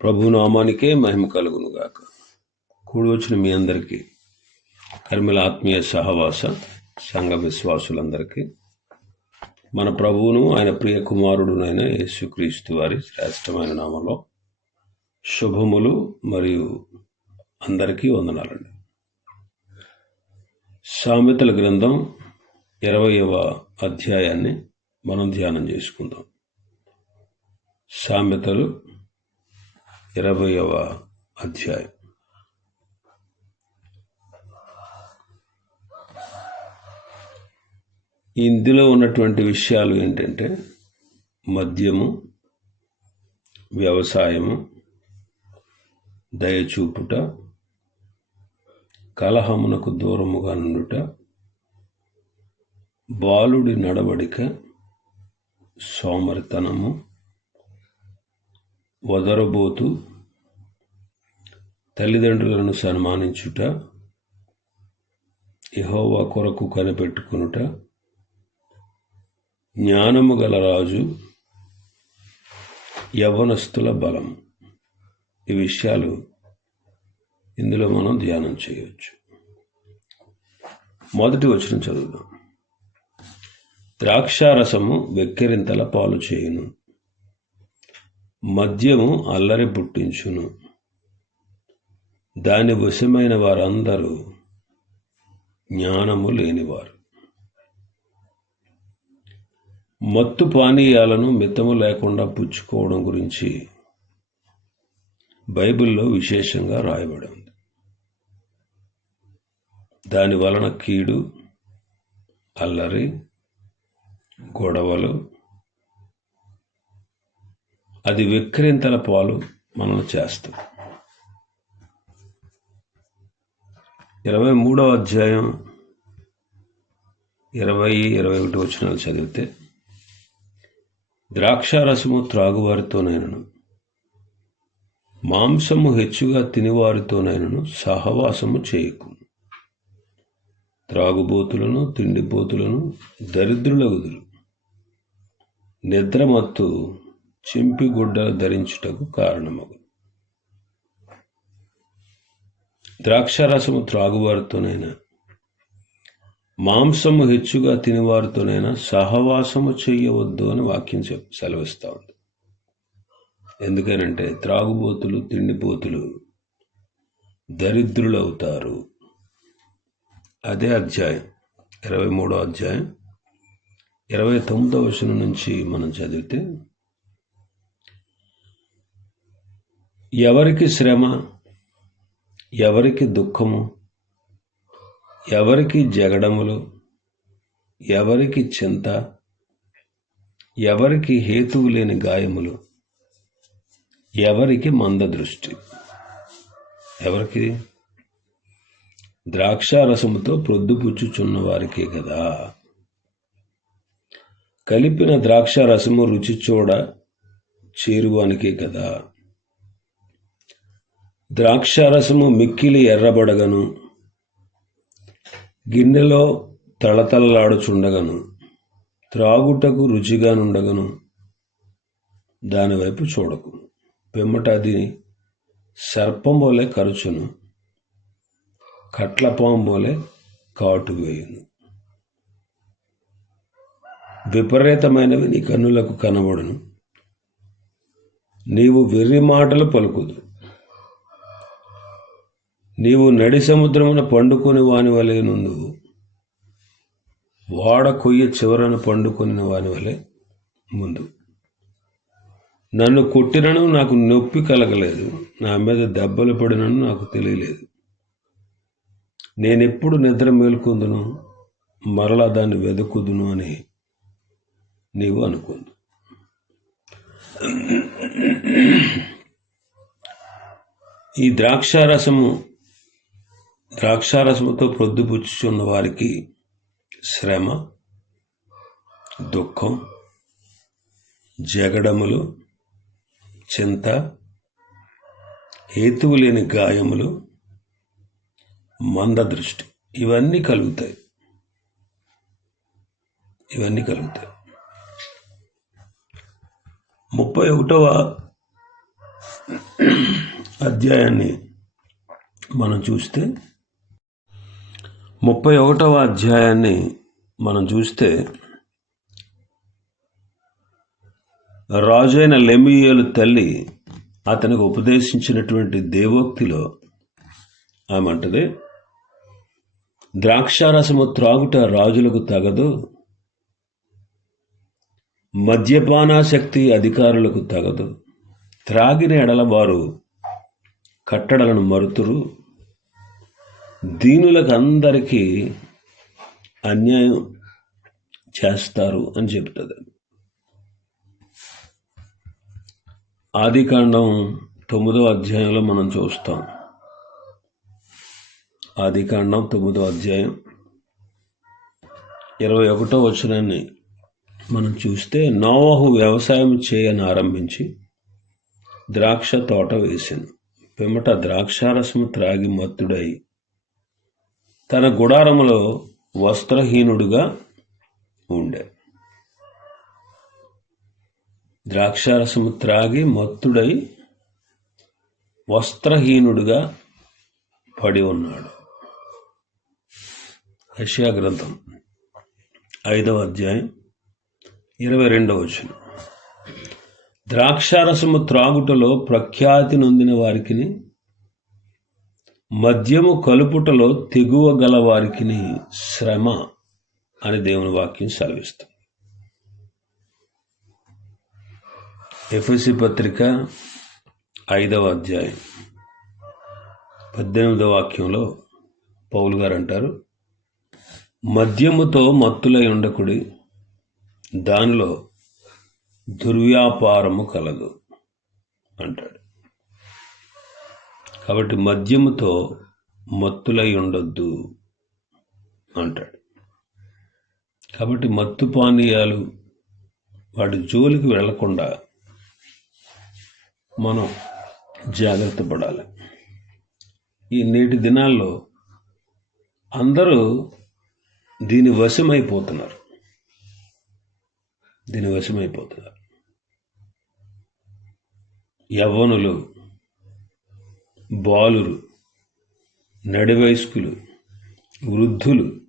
ప్రభు నామానికే మహిమ కలుగును గాక కూడి వచ్చిన మీ అందరికీ కర్మిల ఆత్మీయ సహవాస సంఘ విశ్వాసులందరికీ మన ప్రభువును ఆయన ప్రియ కుమారుడునైన యేసుక్రీస్తు వారి శ్రేష్టమైన నామంలో శుభములు మరియు అందరికీ వందనాలండి. సామెతల గ్రంథం ఇరవయవ అధ్యాయాన్ని మనం ధ్యానం చేసుకుందాం. సామెతలు ఇరవయవ అధ్యాయం. ఇందులో ఉన్నటువంటి విషయాలు ఏంటంటే మద్యము వ్యవసాయము దయచూపుట కలహమునకు దూరముగా నుండుట బాలుడి నడవడిక సోమరితనము వదరబోతు తల్లిదండ్రులను సన్మానించుట ఇహోవా కొరకు కనిపెట్టుకునుట జ్ఞానము గల రాజు యవనస్తుల బలం. ఈ విషయాలు ఇందులో మనం ధ్యానం చేయవచ్చు. మొదటి వచనం చదువుదాం. ద్రాక్షారసము వెక్కిరింతల పాలు చేయును. మద్యము అల్లరి పుట్టించును. దాని వశమైన వారందరూ జ్ఞానము లేనివారు. మత్తు పానీయాలను మితము లేకుండా పుచ్చుకోవడం గురించి బైబిల్లో విశేషంగా రాయబడి ఉంది దాని వలన కీడు అల్లరి గొడవలు అది విక్రింతల పాలు మనం చేస్తాం ఇరవై మూడవ అధ్యాయం ఇరవై ఇరవై ఒకటి వచనాలు చదివితే ద్రాక్షారసము త్రాగువారితోనైనను మాంసము హెచ్చుగా తినివారితోనైనను సహవాసము చేయకు. త్రాగుబోతులను తిండిపోతులను దరిద్రులగుదురు నిద్రమత్తు చింపి గుడ్డలు ధరించుటకు కారణమగు ద్రాక్షారసము త్రాగువారితోనైనా మాంసము హెచ్చుగా తినేవారితోనైనా సహవాసము చేయవద్దు అని వాక్యం చెప్ సెలవిస్తూ ఉంది. ఎందుకనంటే త్రాగుబోతులు తిండిపోతులు దరిద్రులు అవుతారు అదే అధ్యాయం ఇరవై మూడో అధ్యాయం ఇరవై తొమ్మిదో వచనం నుంచి మనం చదివితే ఎవరికి శ్రమ ఎవరికి దుఃఖము ఎవరికి జగడములు ఎవరికి చింత ఎవరికి హేతువు లేని గాయములు ఎవరికి మంద దృష్టి ఎవరికి? ద్రాక్షారసముతో ప్రొద్దుపుచ్చుచున్న వారికే కదా. కలిపిన ద్రాక్షారసము రుచి చూడ చేరువానికే కదా. ద్రాక్షారసము మిక్కిలి ఎర్రబడగను. గిన్నెలో తళతళలాడుచుండగను. త్రాగుటకు రుచిగా నుండగను దానివైపు చూడకు. పిమ్మట అది సర్పం వలె కరుచును. కట్లపాం వలె కాటు వేయును. విపరీతమైనవి నీ కన్నులకు కనబడును. నీవు వెర్రి మాటలు పలుకుదు. నీవు నడి సముద్రమున పండుకొని వాని వలె నుండు. వాడ కొయ్య చివరన పండుకొని వాని వలె ముందు. నన్ను కొట్టినను నాకు నొప్పి కలగలేదు. నా మీద దెబ్బలు పడినను నాకు తెలియలేదు. నేనెప్పుడు నిద్ర మేల్కొందును మరలా దాన్ని వెతుకుదును అని నీవు అనుకుందు. ఈ ద్రాక్షారసము ద్రాక్షారసముతో ప్రొద్దుపుచ్చుచున్న వారికి శ్రమ దుఃఖం జగడములు చింత హేతువు లేని గాయములు మంద దృష్టి ఇవన్నీ కలుగుతాయి. ఇవన్నీ కలుగుతాయి. ముప్పై ఒకటవ అధ్యాయాన్ని మనం చూస్తే ముప్పై ఒకటవ అధ్యాయాన్ని మనం చూస్తే రాజైన లెమియేలు తల్లి అతనికి ఉపదేశించినటువంటి దేవోక్తిలో ఆమె అంటది ద్రాక్షారసము త్రాగుట రాజులకు తగదు మద్యపానాశక్తి అధికారులకు తగదు. త్రాగిన ఎడల వారు కట్టడలను మరుతురు దీనులకు అందరికీ అన్యాయం చేస్తారు అని చెప్తుంది ఆదికాండం తొమ్మిదో అధ్యాయంలో మనం చూస్తాం. ఆదికాండం తొమ్మిదో అధ్యాయం ఇరవై ఒకటో వచనాన్ని మనం చూస్తే నోవాహు వ్యవసాయం చేయని ఆరంభించి ద్రాక్ష తోట వేసాను పిమ్మట ద్రాక్షారసము త్రాగి మత్తుడై తన గుడారములో వస్త్రహీనుడుగా ఉండే. ద్రాక్షారసము త్రాగి మత్తుడై వస్త్రహీనుడుగా పడి ఉన్నాడు. యష్యా గ్రంథం ఐదవ అధ్యాయం ఇరవై రెండవ వచనం. ద్రాక్షారసము త్రాగుటలో ప్రఖ్యాతి నొందిన వారికి మద్యము కలుపుటలో తెగువ గల వారికి శ్రమ అని దేవుని వాక్యం సెలవిస్తుంది. ఎఫ్ఎసి పత్రిక ఐదవ అధ్యాయం. పద్దెనిమిదవ వాక్యంలో పౌలు గారు అంటారు మద్యముతో మత్తులై ఉండకుడి దానిలో దుర్వ్యాపారము కలదు అంటాడు. కాబట్టి మద్యముతో మత్తులై ఉండొద్దు అంటాడు. కాబట్టి మత్తు పానీయాలు వాటి జోలికి వెళ్ళకుండా మనం జాగ్రత్త పడాలి. ఈ నేటి దినాల్లో అందరూ దీని వశమైపోతున్నారు. దీని వశమైపోతున్నారు. యవ్వనులు బాలురు నడివయస్కులు వృద్ధులు.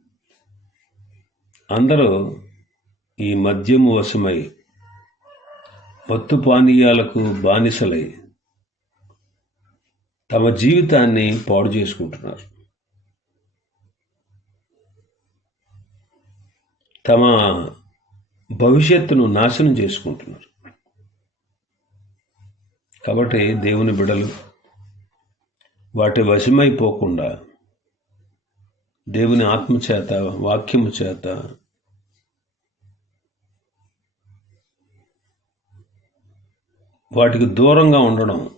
అందరూ ఈ మద్యము వశమై మత్తు పానీయాలకు బానిసలై తమ జీవితాన్ని పాడు చేసుకుంటున్నారు. తమ భవిష్యత్తును నాశనం చేసుకుంటున్నారు. కాబట్టి దేవుని బిడలు వాటి వశమైపోకుండా దేవుని ఆత్మచేత వాక్యము చేత వాటికి దూరంగా ఉండడం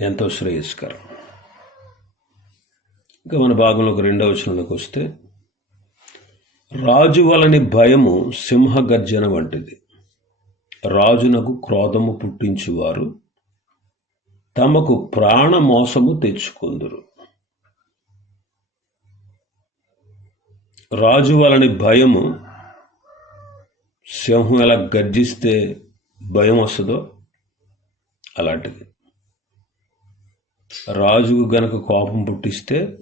ఎంతో శ్రేయస్కరం. ఇంకా మన భాగంలోకి రెండవ వచనంలోకి వస్తే రాజు వలని భయము సింహగర్జన వంటిది. రాజునకు క్రోధము పుట్టించువారు తమకు ప్రాణ మోసము తెచ్చుకుందురు. రాజు వలని భయము సింహం ఎలా గర్జిస్తే భయం వస్తుందో అలాంటిది. రాజుకు గనక కోపం పుట్టిస్తే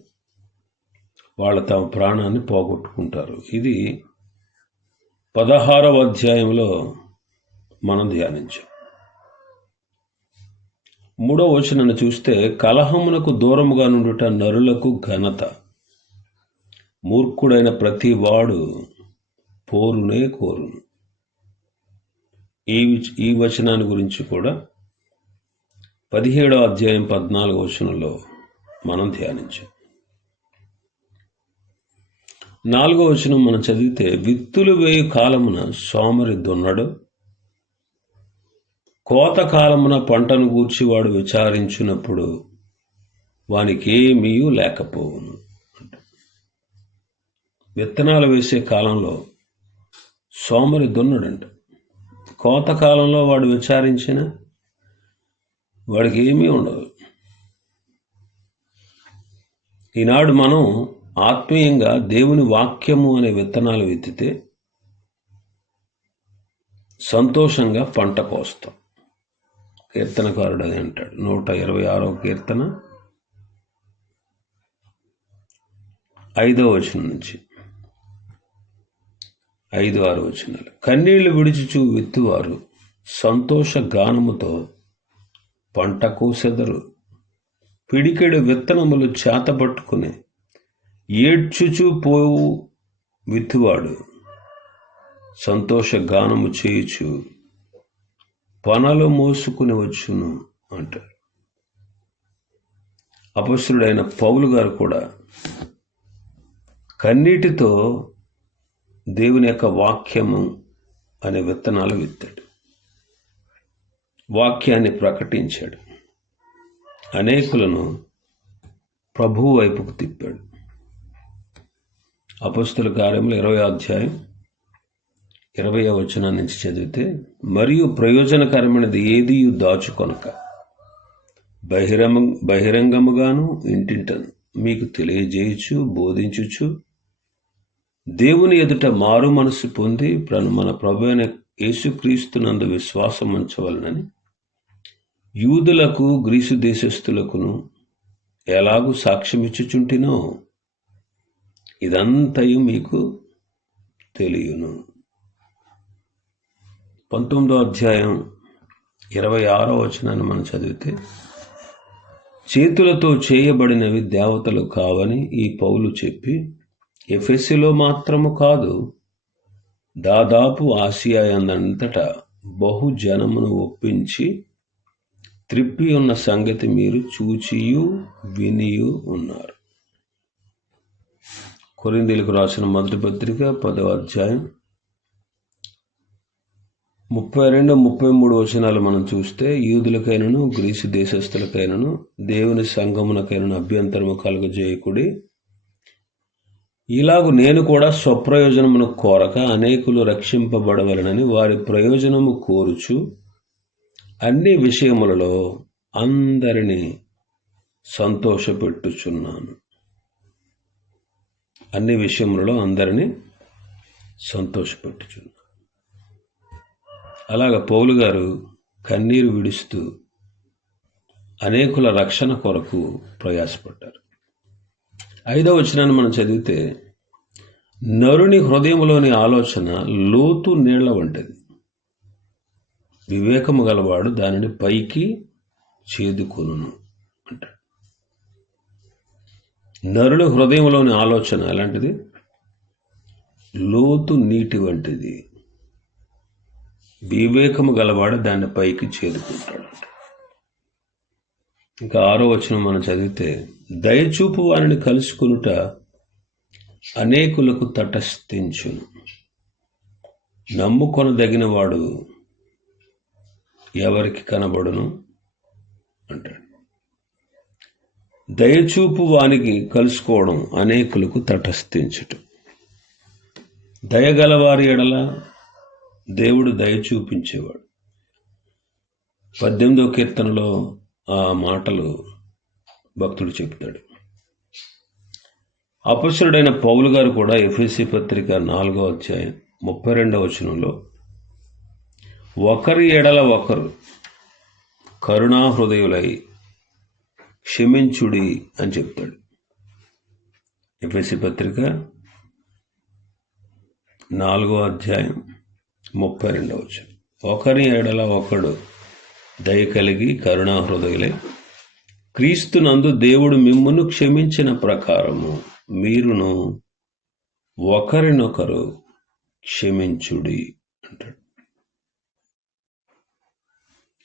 వాళ్ళు తమ ప్రాణాన్ని పోగొట్టుకుంటారు. ఇది పదహారవ అధ్యాయంలో మనం ధ్యానించాం. మూడో వచనను చూస్తే కలహమునకు దూరముగా నుండుట నరులకు ఘనత. మూర్ఖుడైన ప్రతి వాడు పోరునే కోరును. ఈ ఈ వచనాన్ని గురించి కూడా పదిహేడో అధ్యాయం పద్నాలుగు వచనంలో మనం ధ్యానించాం. నాలుగో వచనం మనం చదివితే విత్తులు వేయు కాలమున సోమరి దున్నడు కోత కాలమున పంటను గూర్చి వాడు విచారించినప్పుడు వానికేమీ లేకపోవును. విత్తనాలు వేసే కాలంలో సోమరి దున్నడంట. కోతకాలంలో వాడు విచారించిన వాడికి ఏమీ ఉండదు. ఈనాడు మనం ఆత్మీయంగా దేవుని వాక్యము అనే విత్తనాలు విత్తితే సంతోషంగా పంట కోస్తాం. కీర్తనకారుడు అని అంటాడు. నూట ఇరవై ఆరో కీర్తన ఐదో వచనం నుంచి. ఐదు ఆరు వచనాలు. కన్నీళ్ళు విడిచిచూ విత్తువారు సంతోష గానముతో పంట కోసెదరు. పిడికెడు విత్తనములు చేతపట్టుకుని ఏడ్చుచూ పోవు విత్తువాడు. సంతోష గానము చేయుచు పనలు మోసుకుని వచ్చును అంటారు. అపసురుడైన పౌలు గారు కూడా కన్నీటితో దేవుని యొక్క వాక్యము అనే విత్తనాలు విత్తాడు. వాక్యాన్ని ప్రకటించాడు. అనేకులను ప్రభువు వైపుకు తిప్పాడు. అపస్తుల కార్యములు ఇరవై అధ్యాయం ఇరవై వచనం నుంచి చదివితే మరియు ప్రయోజనకరమైనది ఏది? దాచుకొనక. బహిరంగ బహిరంగముగాను ఇంటింటను. మీకు తెలియజేయచ్చు బోధించుచు దేవుని ఎదుట మారు మనసు పొంది ప్ర- మన ప్రభు అయిన యేసుక్రీస్తునందు విశ్వాసం ఉంచవలనని యూదులకు గ్రీసు దేశస్థులకును ఎలాగూ సాక్ష్యమిచ్చుచుంటినో ఇదంతయు మీకు తెలియను. పంతొమ్మిదో అధ్యాయం ఇరవై ఆరో వచనాన్ని మనం చదివితే చేతులతో చేయబడినవి దేవతలు కావని ఈ పౌలు చెప్పి ఎఫెస్సిలో మాత్రము కాదు దాదాపు ఆసియా అంతటా బహు జనమును ఒప్పించి త్రిప్పి ఉన్న సంగతి మీరు చూచియు వినియు ఉన్నారు. కొరిందీలకు రాసిన మొదటి పత్రిక పదవ అధ్యాయం ముప్పై రెండు ముప్పై మూడు వచనాలు మనం చూస్తే యూదులకైనను గ్రీసు దేశస్థులకైనను దేవుని సంఘమునకైనను అభ్యంతరము కలుగజేయకుడి ఇలాగు నేను కూడా స్వప్రయోజనమును కోరక అనేకులు రక్షింపబడవలనని వారి ప్రయోజనము కోరుచు. అన్ని విషయములలో అందరినీ సంతోషపెట్టుచున్నాను. అన్ని విషయములలో అందరినీ సంతోషపెట్టుచున్నాను. అలాగ పౌలు గారు కన్నీరు విడుస్తూ అనేకుల రక్షణ కొరకు ప్రయాసపడ్డారు. ఐదవ వచనాన్ని మనం చదివితే నరుని హృదయంలోని ఆలోచన లోతు నీళ్ళ వంటిది. వివేకము గలవాడు దానిని పైకి చేదుకొనును అంటాడు. నరుని హృదయంలోని ఆలోచన ఎలాంటిది? లోతు నీటి వంటిది. వివేకము గలవాడు దాన్ని పైకి చేరుకుంటాడు. ఇంకా ఆరో వచనం మనం చదివితే దయచూపు వారిని కలుసుకునుట అనేకులకు తటస్థించును. నమ్ముకొనదగిన వాడు ఎవరికి కనబడును? అంటాడు. దయచూపు వానికి కలుసుకోవడం అనేకులకు తటస్థించుట. దయగలవారి ఎడల దేవుడు దయ చూపించేవాడు. పద్దెనిమిదో కీర్తనలో ఆ మాటలు భక్తుడు చెప్తాడు అపసురుడైన పౌలు గారు కూడా ఎఫ్ఎస్సి పత్రిక నాలుగో అధ్యాయం ముప్పై రెండవ వచనంలో ఒకరి ఎడల ఒకరు కరుణా హృదయులై క్షమించుడి అని చెప్తాడు. ఎఫ్ఎస్సి పత్రిక నాలుగో అధ్యాయం ముప్పై రెండవ ఒకరి ఎడల ఒకడు దయ కలిగి కరుణాహృదయులై క్రీస్తునందు దేవుడు మిమ్మును క్షమించిన ప్రకారము మీరును ఒకరినొకరు క్షమించుడి అంటాడు.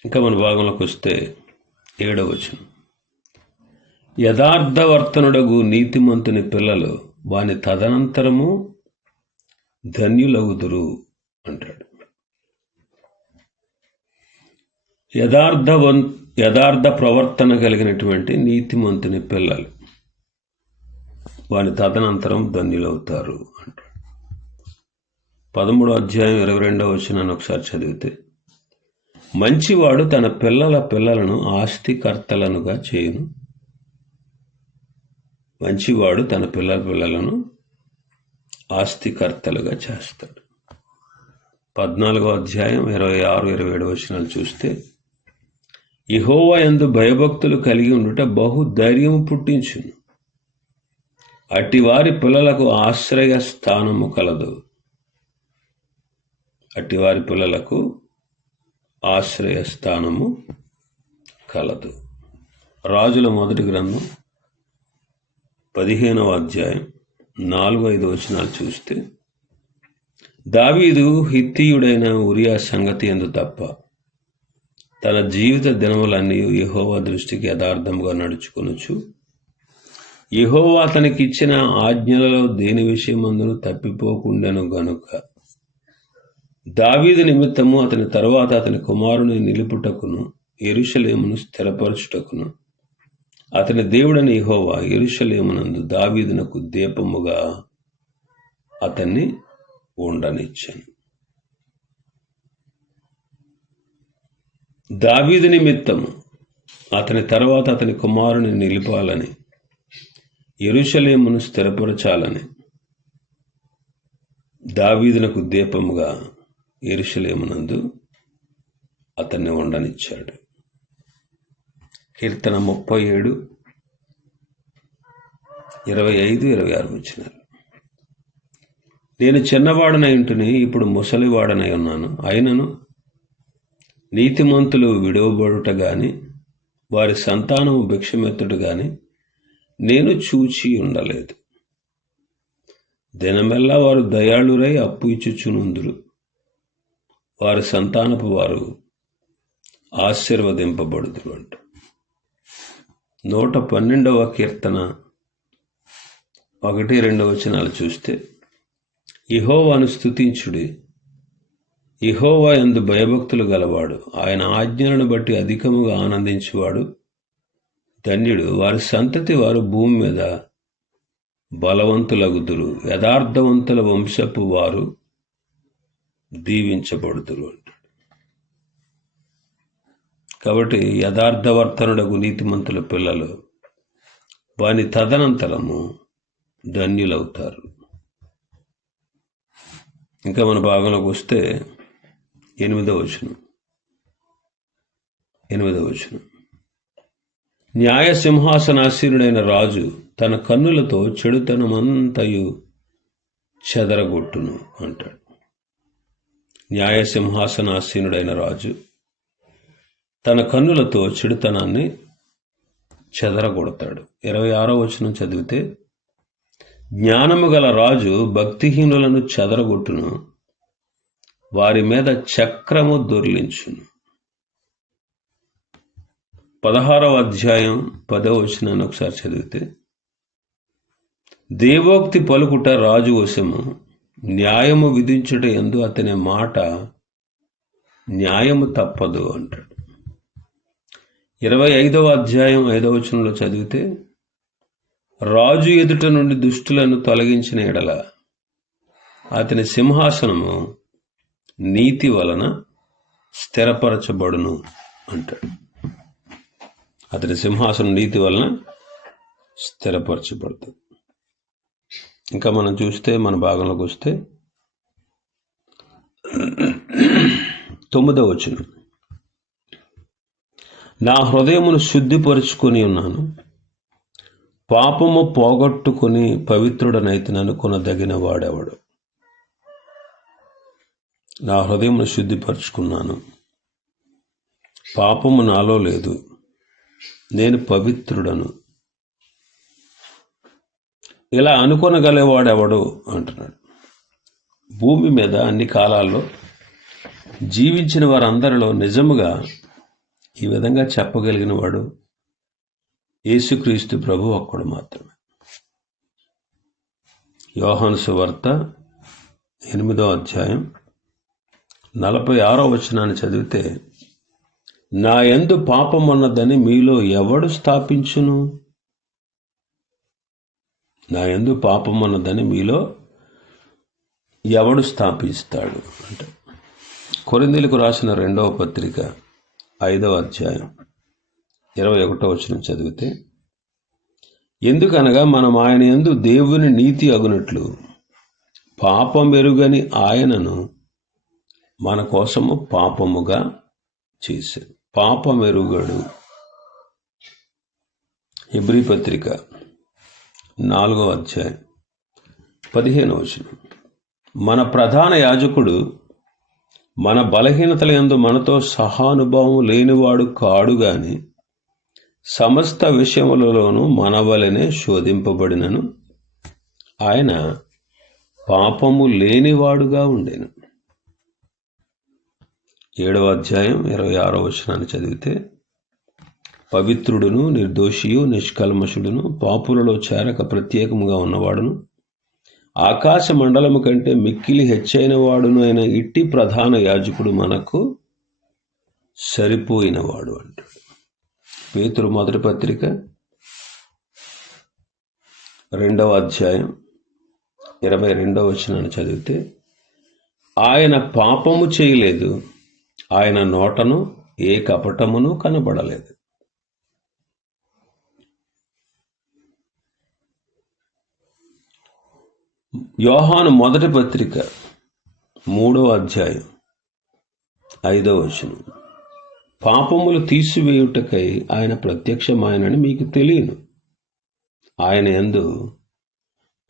ఇంకా మన భాగంలోకి వస్తే ఏడవ వచనం. యథార్థవర్తనుడగు నీతిమంతుని పిల్లలు వాని తదనంతరము ధన్యులగుదురు. అంటాడు. యథార్థవన్ యథార్థ ప్రవర్తన కలిగినటువంటి నీతిమంతుని పిల్లలు. వారి తదనంతరం ధన్యులవుతారు అంటాడు. పదమూడో అధ్యాయం ఇరవై రెండవ వచ్చినాన్ని ఒకసారి చదివితే మంచివాడు తన పిల్లల పిల్లలను ఆస్తికర్తలనుగా చేయును. మంచివాడు తన పిల్లల పిల్లలను ఆస్తికర్తలుగా చేస్తాడు. పద్నాలుగో అధ్యాయం ఇరవై ఆరు ఇరవై ఏడు వచనాలు చూస్తే ఇహోవా ఎందు భయభక్తులు కలిగి ఉండుట బహు ధైర్యం పుట్టించును. అట్టి వారి పిల్లలకు ఆశ్రయ స్థానము కలదు. అట్టి వారి పిల్లలకు ఆశ్రయ స్థానము కలదు. రాజుల మొదటి గ్రంథం పదిహేనవ అధ్యాయం నాలుగు ఐదు వచనాలు చూస్తే దావీదు హిత్తీయుడైన ఉరియా సంగతి ఎందు తప్ప తన జీవిత దినములన్నీ యహోవా దృష్టికి యథార్థంగా నడుచుకొనొచ్చు యహోవా అతనికి ఇచ్చిన ఆజ్ఞలలో దేని విషయమందును తప్పిపోకుండాను గనుక. దావీదు నిమిత్తము అతని తరువాత అతని కుమారుని నిలుపుటకును ఎరుషలేమును స్థిరపరచుటకును. అతని దేవుడని యహోవా ఎరుషలేమునందు దావీదునకు దీపముగా అతన్ని ఉండనిచ్చాను. దావీదు నిమిత్తము అతని తర్వాత అతని కుమారుని నిలిపాలని ఎరుషలేమును స్థిరపరచాలని దావీదునకు దీపముగా ఎరుషలేమునందు అతన్ని ఉండనిచ్చాడు. కీర్తన ముప్పై ఏడు ఇరవై ఐదు ఇరవై ఆరు వచ్చినారు నేను చిన్నవాడనై ఉంటుని ఇప్పుడు ముసలివాడనై ఉన్నాను. అయినను నీతిమంతులు విడవబడుట గాని వారి సంతానము భిక్షమెత్తుడు గాని నేను చూచి ఉండలేదు. దినమెల్లా వారు దయాళురై అప్పు ఇచ్చుచునుందురు. వారి సంతానపు వారు ఆశీర్వదింపబడుదురు అంట. నూట పన్నెండవ కీర్తన ఒకటి రెండవ వచనాలు చూస్తే ఇహోవాను స్థుతించుడి ఇహోవా ఎందు భయభక్తులు గలవాడు. ఆయన ఆజ్ఞలను బట్టి అధికముగా ఆనందించేవాడు. ధన్యుడు. వారి సంతతి వారు భూమి మీద బలవంతులగుదురు. యథార్థవంతుల వంశపు వారు దీవించబడుదురు అంటాడు కాబట్టి యథార్థవర్తనుడకు నీతిమంతుల పిల్లలు వాని తదనంతరము ధన్యులవుతారు. ఇంకా మన భాగంలోకి వస్తే ఎనిమిదవ వచనం. ఎనిమిదవ వచనం. న్యాయ సింహాసనాశీనుడైన రాజు తన కన్నులతో చెడుతనమంతయు చెదరగొట్టును అంటాడు. న్యాయ సింహాసనాశీనుడైన రాజు తన కన్నులతో చెడుతనాన్ని చెదరగొడతాడు. ఇరవై ఆరో వచనం చదివితే జ్ఞానము గల రాజు భక్తిహీనులను చెదరగొట్టును. వారి మీద చక్రము దొర్లించును. పదహారవ అధ్యాయం పదవ వచనాన్ని ఒకసారి చదివితే దేవోక్తి పలుకుట రాజు వశము న్యాయము విధించుట ఎందు అతని మాట న్యాయము తప్పదు అంటాడు. ఇరవై ఐదవ అధ్యాయం ఐదవ వచనంలో చదివితే రాజు ఎదుట నుండి దుష్టులను తొలగించిన ఎడల అతని సింహాసనము నీతి వలన స్థిరపరచబడును అంటాడు. అతని సింహాసనం నీతి వలన స్థిరపరచబడుతుంది. ఇంకా మనం చూస్తే మన భాగంలోకి వస్తే తొమ్మిదవ వచనం. నా హృదయమును శుద్ధిపరుచుకొని ఉన్నాను. పాపము పోగొట్టుకుని పవిత్రుడనైతే అనుకునదగిన వాడెవడు నా హృదయం శుద్ధిపరుచుకున్నాను. పాపము నాలో లేదు. నేను పవిత్రుడను. ఇలా అనుకొనగలేవాడెవడు? అంటున్నాడు. భూమి మీద అన్ని కాలాల్లో జీవించిన వారందరిలో నిజముగా ఈ విధంగా చెప్పగలిగిన వాడు యేసుక్రీస్తు ప్రభు ఒక్కడు మాత్రమే. యోహాను సువార్త ఎనిమిదో అధ్యాయం నలభై ఆరో వచనాన్ని చదివితే నా ఎందు పాపం ఉన్నదని మీలో ఎవడు స్థాపించును? నా ఎందు పాపం ఉన్నదని మీలో ఎవడు స్థాపిస్తాడు? అంటే కొరిందీలకు రాసిన రెండవ పత్రిక ఐదవ అధ్యాయం ఇరవై ఒకటో వచనం చదివితే ఎందుకనగా మనం ఆయన యందు దేవుని నీతి అగునట్లు పాపం ఎరుగని ఆయనను మన కోసము పాపముగా చేశాడు పాపమెరుగడు హిబ్రి పత్రిక నాలుగో అధ్యాయం పదిహేను వచనం. మన ప్రధాన యాజకుడు మన బలహీనతల యందు మనతో సహానుభావం లేనివాడు కాడు కానీ సమస్త విషయములలోనూ మనవలనే శోధింపబడినను. ఆయన పాపము లేనివాడుగా ఉండేను. ఏడవ అధ్యాయం ఇరవై ఆరో వచనాన్ని చదివితే పవిత్రుడును నిర్దోషియు నిష్కల్మషుడును పాపులలో చేరక ప్రత్యేకముగా ఉన్నవాడును ఆకాశ మండలము కంటే మిక్కిలి హెచ్చైన వాడును అయిన ఇట్టి ప్రధాన యాజకుడు మనకు సరిపోయినవాడు అంటాడు. పేతురు మొదటి పత్రిక రెండవ అధ్యాయం ఇరవై రెండవ వచనాన్ని చదివితే ఆయన పాపము చేయలేదు ఆయన నోటను ఏ కపటమును కనబడలేదు. యోహాను మొదటి పత్రిక మూడవ అధ్యాయం ఐదవ వచనం. పాపములు తీసివేయుటకై ఆయన ప్రత్యక్షమాయనని మీకు తెలియను ఆయన ఎందు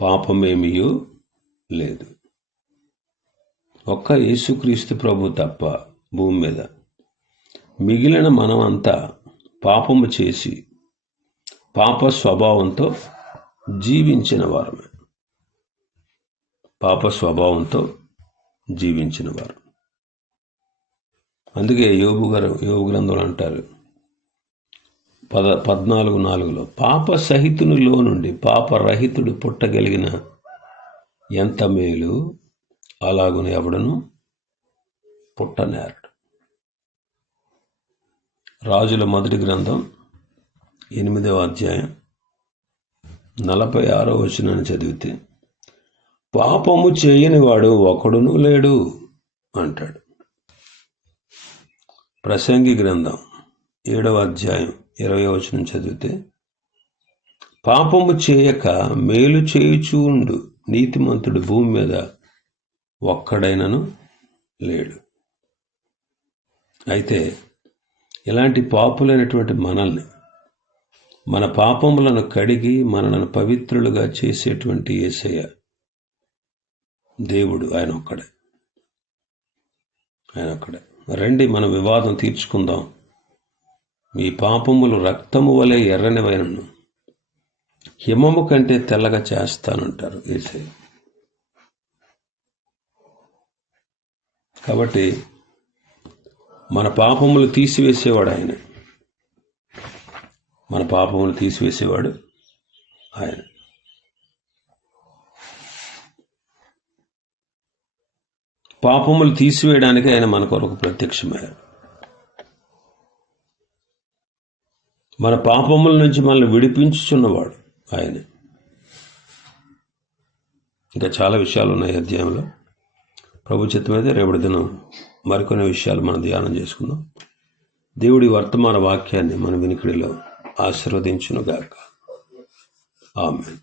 పాపమేమియో లేదు. ఒక్క యేసుక్రీస్తు ప్రభు తప్ప భూమి మీద మిగిలిన మనమంతా పాపము చేసి పాప స్వభావంతో జీవించిన వారమే. పాప స్వభావంతో జీవించిన వారు. అందుకే యోగు గారు యోగు గ్రంథంలో అంటారు. పద పద్నాలుగు నాలుగులో పాప సహితునిలో నుండి పాప రహితుడు పుట్టగలిగిన ఎంత మేలు? అలాగుని ఎవడను పుట్టనేరడు. రాజుల మొదటి గ్రంథం ఎనిమిదవ అధ్యాయం నలభై ఆరో వచనాన్ని చదివితే పాపము చేయని వాడు ఒకడును లేడు అంటాడు. ప్రసంగి గ్రంథం ఏడవ అధ్యాయం ఇరవై వచనం చదివితే పాపము చేయక మేలు చేయుచూ ఉండు నీతిమంతుడు భూమి మీద ఒక్కడైనను లేడు. అయితే ఇలాంటి పాపులైనటువంటి మనల్ని మన పాపములను కడిగి మనలను పవిత్రులుగా చేసేటువంటి ఏసయ్య దేవుడు. ఆయన ఒక్కడే. ఆయన ఒక్కడే. రండి మన వివాదం తీర్చుకుందాం. మీ పాపములు రక్తము వలె ఎర్రనివైనను. హిమము కంటే తెల్లగా చేస్తానంటారు ఏసై. కాబట్టి మన పాపములు తీసివేసేవాడు ఆయన. మన పాపములు తీసివేసేవాడు ఆయన. పాపములు తీసివేయడానికి ఆయన మన కొరకు ప్రత్యక్షమయ్యారు మన పాపముల నుంచి మనల్ని విడిపించుచున్నవాడు ఆయన. ఇంకా చాలా విషయాలు ఉన్నాయి అధ్యాయంలో. ప్రభు చిత్తమైతే రేపటి దినం మరికొన్ని విషయాలు మనం ధ్యానం చేసుకుందాం. దేవుడి వర్తమాన వాక్యాన్ని మన వినికిడిలో ఆశీర్వదించునుగాక. ఆమె